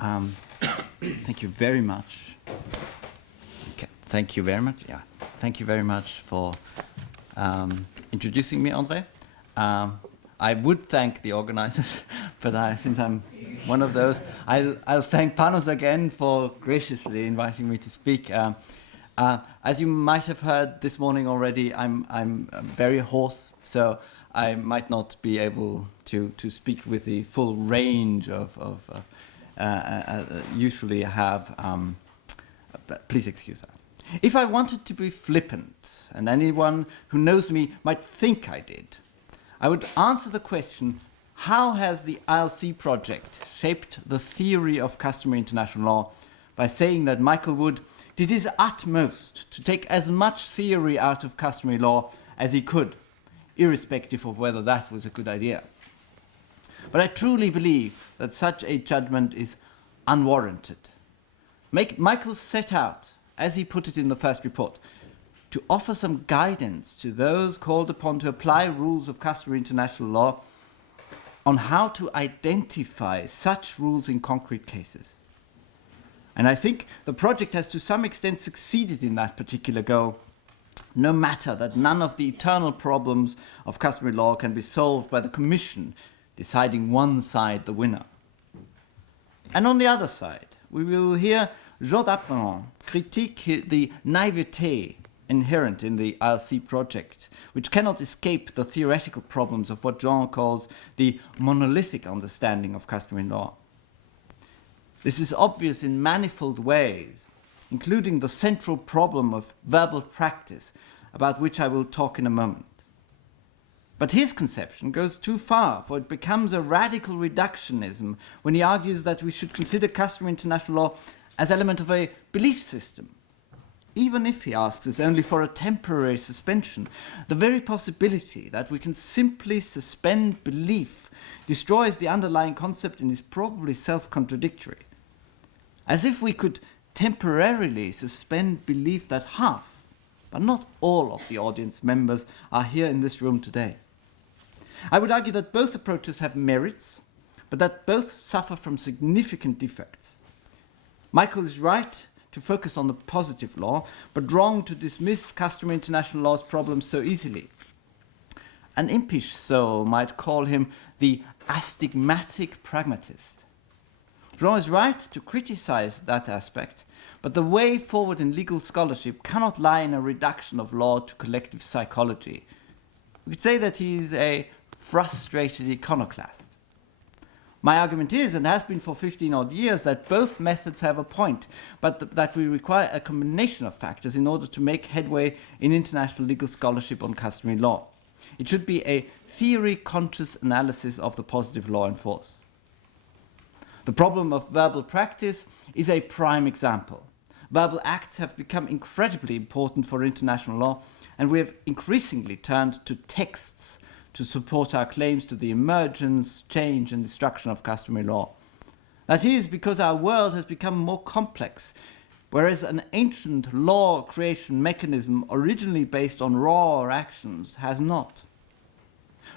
Thank you very much. Okay, thank you very much. Yeah, thank you very much for introducing me, André. I would thank the organizers, but since I'm one of those, I'll thank Panos again for graciously inviting me to speak. As you might have heard this morning already, I'm very hoarse, so I might not be able to speak with the full range of usually I have. But please excuse that. If I wanted to be flippant, and anyone who knows me might think I did, I would answer the question, how has the ILC project shaped the theory of customary international law, by saying that Michael Wood did his utmost to take as much theory out of customary law as he could, irrespective of whether that was a good idea. But I truly believe that such a judgment is unwarranted. Michael set out, as he put it in the first report, to offer some guidance to those called upon to apply rules of customary international law on how to identify such rules in concrete cases. And I think the project has to some extent succeeded in that particular goal, no matter that none of the eternal problems of customary law can be solved by the Commission deciding one side the winner. And on the other side, we will hear Jörg critique the naivete inherent in the ILC project, which cannot escape the theoretical problems of what Jean calls the monolithic understanding of customary law. This is obvious in manifold ways, including the central problem of verbal practice, about which I will talk in a moment. But his conception goes too far, for it becomes a radical reductionism when he argues that we should consider customary international law as element of a belief system. Even if, he asks, it's only for a temporary suspension, the very possibility that we can simply suspend belief destroys the underlying concept and is probably self-contradictory. As if we could temporarily suspend belief that half, but not all of the audience members are here in this room today. I would argue that both approaches have merits, but that both suffer from significant defects. Michael is right to focus on the positive law, but wrong to dismiss customary international law's problems so easily. An impish soul might call him the astigmatic pragmatist. Jean is right to criticize that aspect, but the way forward in legal scholarship cannot lie in a reduction of law to collective psychology. We could say that he is a frustrated iconoclast. My argument is, and has been for 15 odd years, that both methods have a point, but that we require a combination of factors in order to make headway in international legal scholarship on customary law. It should be a theory-conscious analysis of the positive law in force. The problem of verbal practice is a prime example. Verbal acts have become incredibly important for international law, and we have increasingly turned to texts to support our claims to the emergence, change, and destruction of customary law. That is because our world has become more complex, whereas an ancient law creation mechanism originally based on raw actions has not.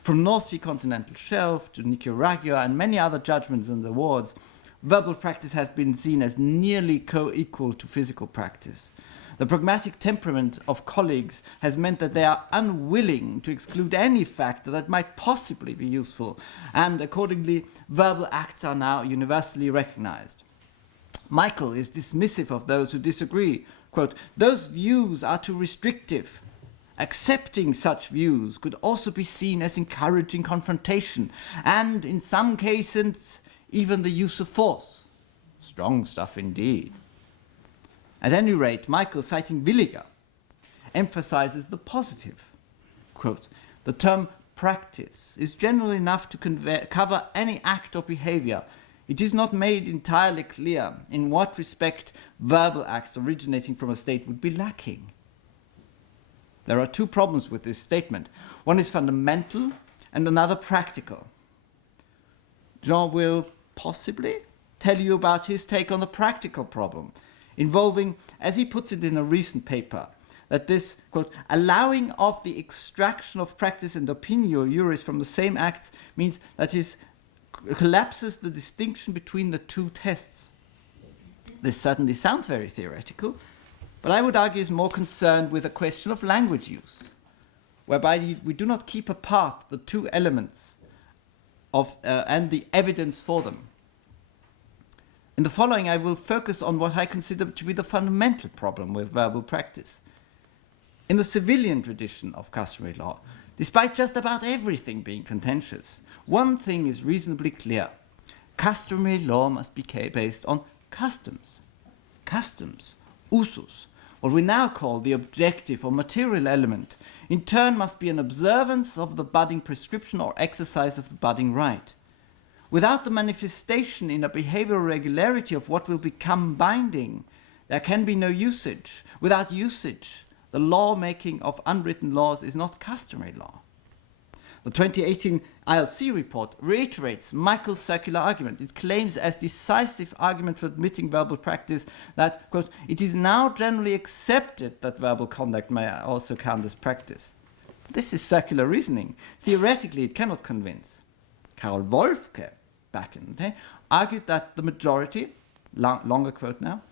From North Sea continental shelf to Nicaragua and many other judgments and awards, verbal practice has been seen as nearly co-equal to physical practice. The pragmatic temperament of colleagues has meant that they are unwilling to exclude any factor that might possibly be useful, and accordingly, verbal acts are now universally recognized. Michael is dismissive of those who disagree. Quote, "Those views are too restrictive. Accepting such views could also be seen as encouraging confrontation, and in some cases, even the use of force." Strong stuff indeed. At any rate, Michael, citing Williger, emphasizes the positive. Quote, "The term practice is general enough to cover any act or behavior. It is not made entirely clear in what respect verbal acts originating from a state would be lacking." There are two problems with this statement. One is fundamental and another practical. Jean will possibly tell you about his take on the practical problem, involving, as he puts it in a recent paper, that this, quote, "allowing of the extraction of practice and opinio juris from the same acts means that his collapses the distinction between the two tests. This certainly sounds very theoretical, but I would argue is more concerned with a question of language use, whereby we do not keep apart the two elements of, and the evidence for them. In the following, I will focus on what I consider to be the fundamental problem with verbal practice. In the civilian tradition of customary law, despite just about everything being contentious, one thing is reasonably clear. Customary law must be based on customs. Customs, usus, what we now call the objective or material element, in turn must be an observance of the budding prescription or exercise of the budding right. Without the manifestation in a behavioral regularity of what will become binding, there can be no usage. Without usage, the law-making of unwritten laws is not customary law. The 2018 ILC report reiterates Michael's circular argument. It claims as decisive argument for admitting verbal practice that, quote, it is now generally accepted that verbal conduct may also count as practice. This is circular reasoning. Theoretically, it cannot convince. Karl Wolfke, back in the day, argued that the majority, longer quote now,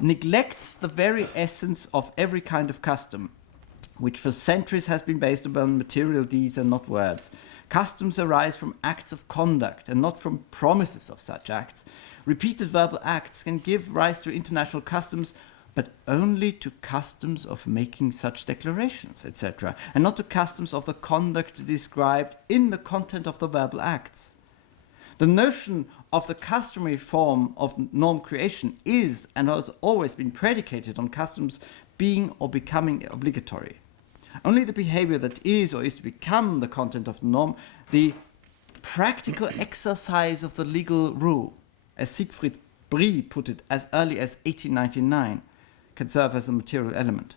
neglects the very essence of every kind of custom, which for centuries has been based upon material deeds and not words. Customs arise from acts of conduct and not from promises of such acts. Repeated verbal acts can give rise to international customs, but only to customs of making such declarations, etc., and not to customs of the conduct described in the content of the verbal acts. The notion of the customary form of norm creation is and has always been predicated on customs being or becoming obligatory. Only the behavior that is or is to become the content of the norm, the practical exercise of the legal rule, as Siegfried Brie put it as early as 1899, can serve as a material element.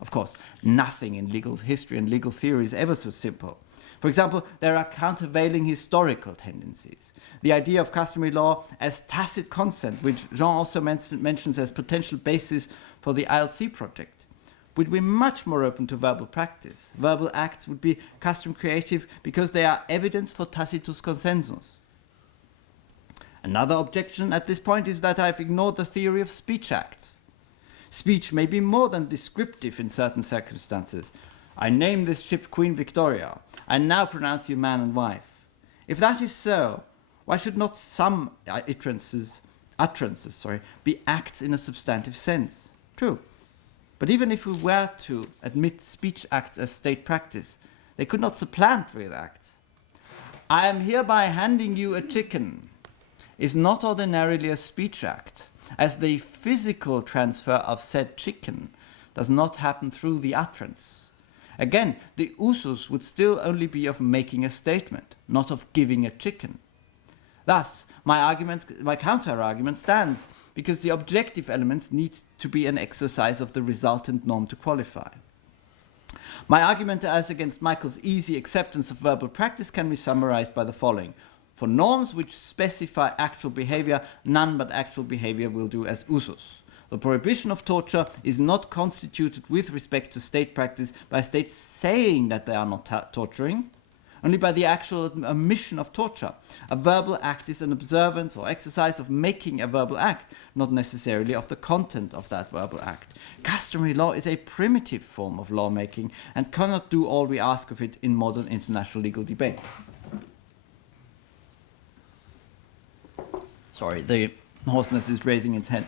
Of course, nothing in legal history and legal theory is ever so simple. For example, there are countervailing historical tendencies. The idea of customary law as tacit consent, which Jean also mentions as potential basis for the ILC project, would be much more open to verbal practice. Verbal acts would be custom creative because they are evidence for tacitus consensus. Another objection at this point is that I've ignored the theory of speech acts. Speech may be more than descriptive in certain circumstances. I name this ship Queen Victoria. I now pronounce you man and wife. If that is so, why should not some utterances be acts in a substantive sense? True. But even if we were to admit speech acts as state practice, they could not supplant real acts. I am hereby handing you a chicken is not ordinarily a speech act, as the physical transfer of said chicken does not happen through the utterance. Again, the usus would still only be of making a statement, not of giving a chicken. Thus, my counter-argument stands, because the objective elements need to be an exercise of the resultant norm to qualify. My argument as against Michael's easy acceptance of verbal practice can be summarized by the following. For norms which specify actual behavior, none but actual behavior will do as usus. The prohibition of torture is not constituted with respect to state practice by states saying that they are not torturing, only by the actual omission of torture. A verbal act is an observance or exercise of making a verbal act, not necessarily of the content of that verbal act. Customary law is a primitive form of lawmaking and cannot do all we ask of it in modern international legal debate. Sorry, the hoarseness is raising its head.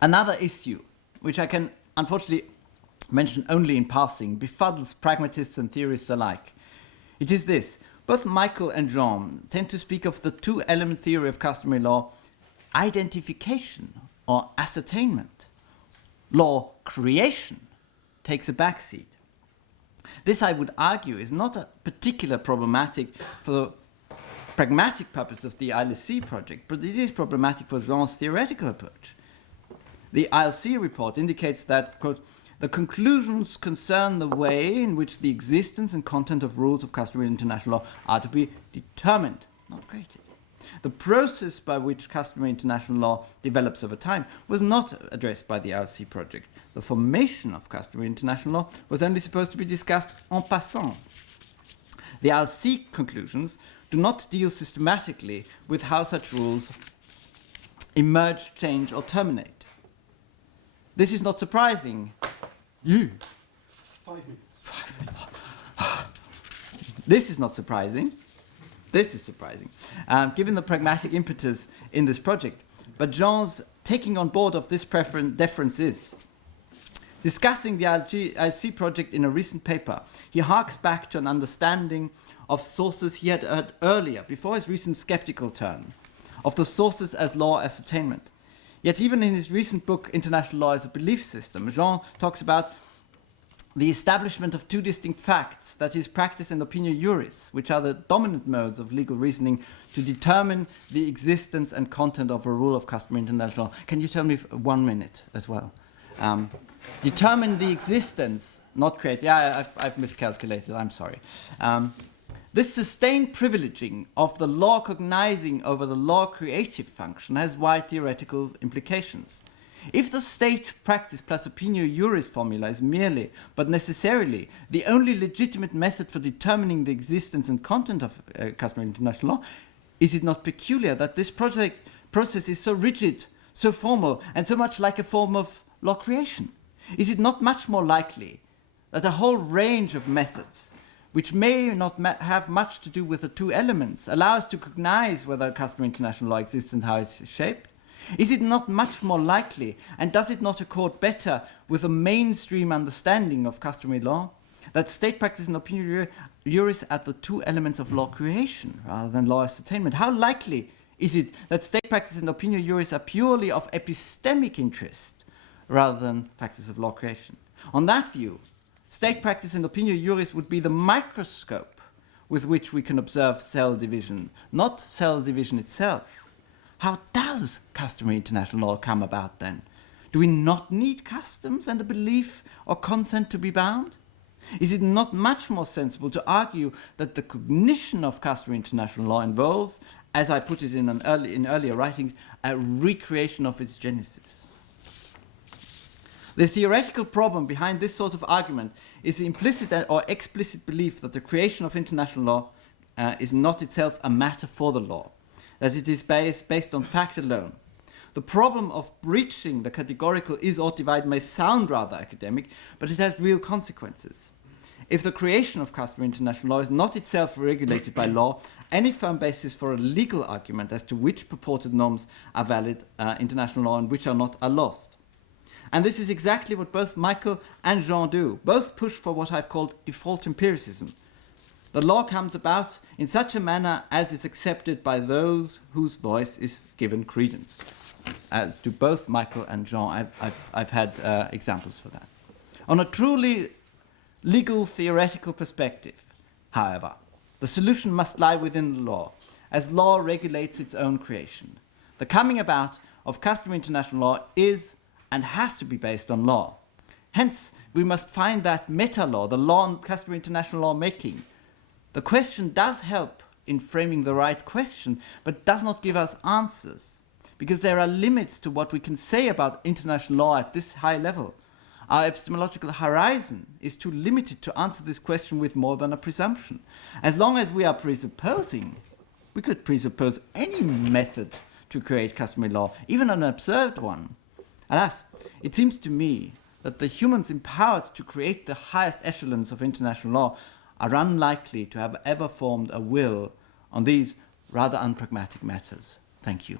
Another issue, which I can unfortunately mention only in passing, befuddles pragmatists and theorists alike. It is this: both Michael and Jean tend to speak of the two-element theory of customary law, identification or ascertainment. Law creation takes a backseat. This, I would argue, is not a particular problematic for the pragmatic purpose of the ILC project, but it is problematic for Jean's theoretical approach. The ILC report indicates that, quote, the conclusions concern the way in which the existence and content of rules of customary international law are to be determined, not created. The process by which customary international law develops over time was not addressed by the ILC project. The formation of customary international law was only supposed to be discussed en passant. The ILC conclusions do not deal systematically with how such rules emerge, change, or terminate. This is not surprising. You. 5 minutes. 5 minutes. This is not surprising. This is surprising, given the pragmatic impetus in this project. But Jean's taking on board of this deference is. Discussing the ILC project in a recent paper, he harks back to an understanding of sources he had heard earlier, before his recent skeptical turn, of the sources as law ascertainment. Yet even in his recent book, International Law as a Belief System, Jean talks about the establishment of two distinct facts, that is, practice and opinio juris, which are the dominant modes of legal reasoning to determine the existence and content of a rule of customary international law. Can you tell me 1 minute as well? Determine the existence, not create. Yeah, I've miscalculated, I'm sorry. This sustained privileging of the law cognizing over the law creative function has wide theoretical implications. If the state practice plus opinio juris formula is merely, but necessarily, the only legitimate method for determining the existence and content of customary international law, is it not peculiar that this process is so rigid, so formal, and so much like a form of law creation? Is it not much more likely that a whole range of methods, which may not have much to do with the two elements, allow us to cognize whether customary international law exists and how it's shaped? Is it not much more likely, and does it not accord better with a mainstream understanding of customary law, that state practice and opinio juris are the two elements of law creation rather than law ascertainment? How likely is it that state practice and opinio juris are purely of epistemic interest rather than factors of law creation? On that view, state practice and opinio juris would be the microscope with which we can observe cell division, not cell division itself. How does customary international law come about then? Do we not need customs and a belief or consent to be bound? Is it not much more sensible to argue that the cognition of customary international law involves, as I put it in earlier writings, a recreation of its genesis? The theoretical problem behind this sort of argument is the implicit or explicit belief that the creation of international law is not itself a matter for the law, that it is based on fact alone. The problem of breaching the categorical is or divide may sound rather academic, but it has real consequences. If the creation of customary international law is not itself regulated by law, any firm basis for a legal argument as to which purported norms are valid international law and which are not are lost. And this is exactly what both Michael and Jean do. Both push for what I've called default empiricism. The law comes about in such a manner as is accepted by those whose voice is given credence. As do both Michael and Jean. I've had examples for that. On a truly legal theoretical perspective, however, the solution must lie within the law, as law regulates its own creation. The coming about of customary international law is and has to be based on law. Hence, we must find that meta-law, the law on customary international law making. The question does help in framing the right question, but does not give us answers, because there are limits to what we can say about international law at this high level. Our epistemological horizon is too limited to answer this question with more than a presumption. As long as we are presupposing, we could presuppose any method to create customary law, even an absurd one. Alas, it seems to me that the humans empowered to create the highest echelons of international law are unlikely to have ever formed a will on these rather unpragmatic matters. Thank you.